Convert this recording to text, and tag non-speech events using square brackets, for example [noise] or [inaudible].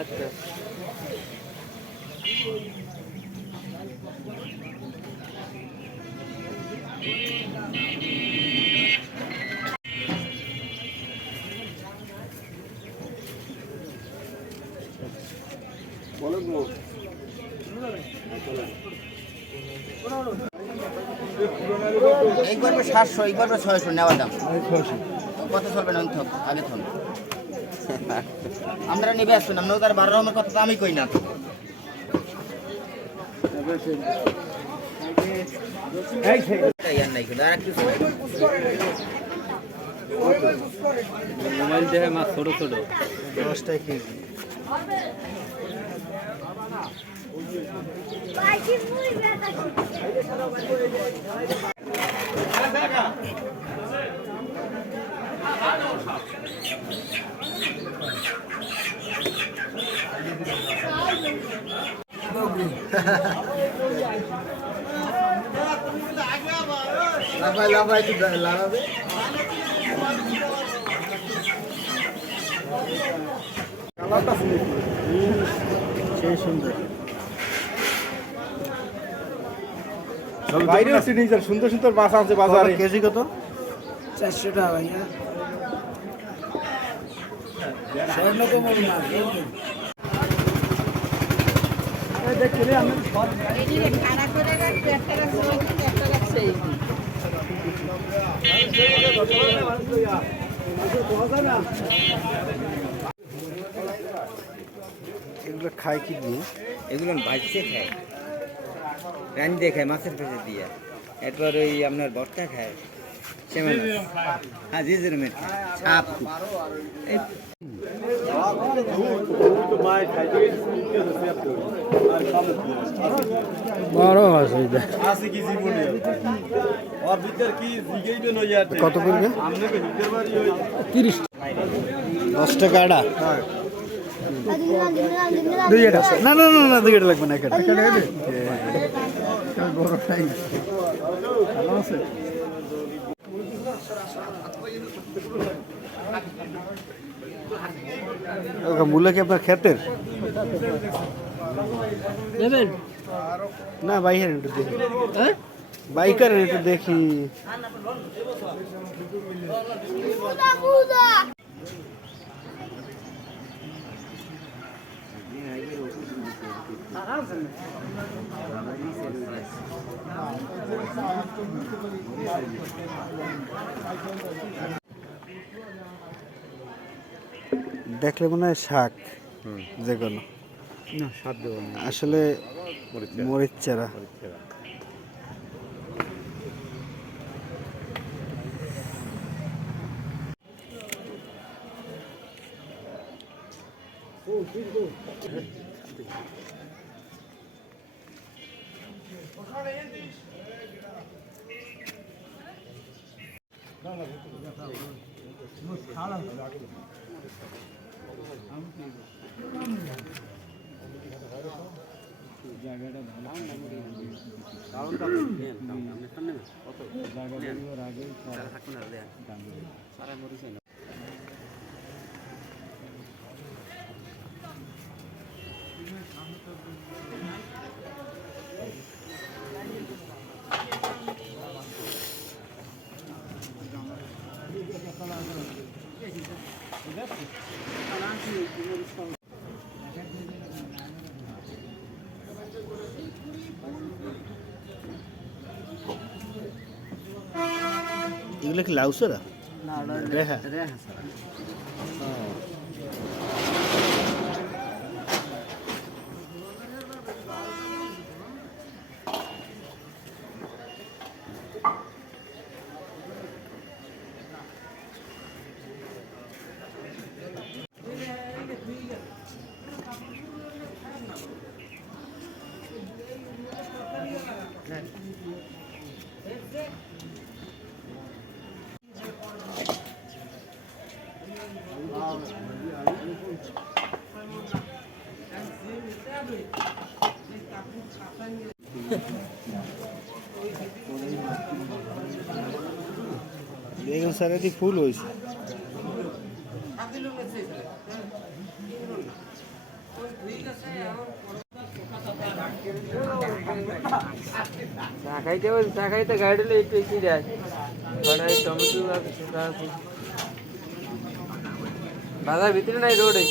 আচ্ছা। এই করবে সাতশো এই করবে ছয়শো নেওয়া দাম। কত চলবে না থক আগে থন [laughs] আমরা নিবে আসুন আমরা তার বারো রকমের কথা তো আমি কই না। মোবাইল দেখে মাছ ছোট ছোট। দশটাই কেজি। লাফাই লাফাই একটু লাগাবে কালারটা সেই সুন্দর। বাইরেও সিটিজেন সুন্দর সুন্দর মাছ আছে বাজারে। কেজি কত? চারশো টাকা ভাইয়া। স্বর্ণ মাছ। এগুলো খায় কি দিয়ে? এগুলো ভাজতে খায়। রান দিয়ে খায় মাছের ভেজে দিয়ে। এরপর ওই আপনার বটকা খায়। হ্যাঁ যে যেরমের সাপ বড় জিগেইবে কত করবে তিরিশ। দশ টাকা দুই না না না না দুই লাগবে না একটা। বড় সাইজ। ভালো আছে? ওকে মূল্য কি আপনার ক্ষেতের নেবেন না বাইকের একটু দেখি হ্যাঁ বাইকের একটু দেখি দেখলে মনে হয় শাক যে কোনো না স্বাদ দেব না। আসলে মরিচ চারা এগুলো কি লাউসেরা? রেহা। বেগুন সারাদি ফুল হয়েছে চা খাইতে চা খাইতে গাড়ি একটু কি দেয় কড়াই টমেটো আর বাজার ভিতরে নাই রোডে।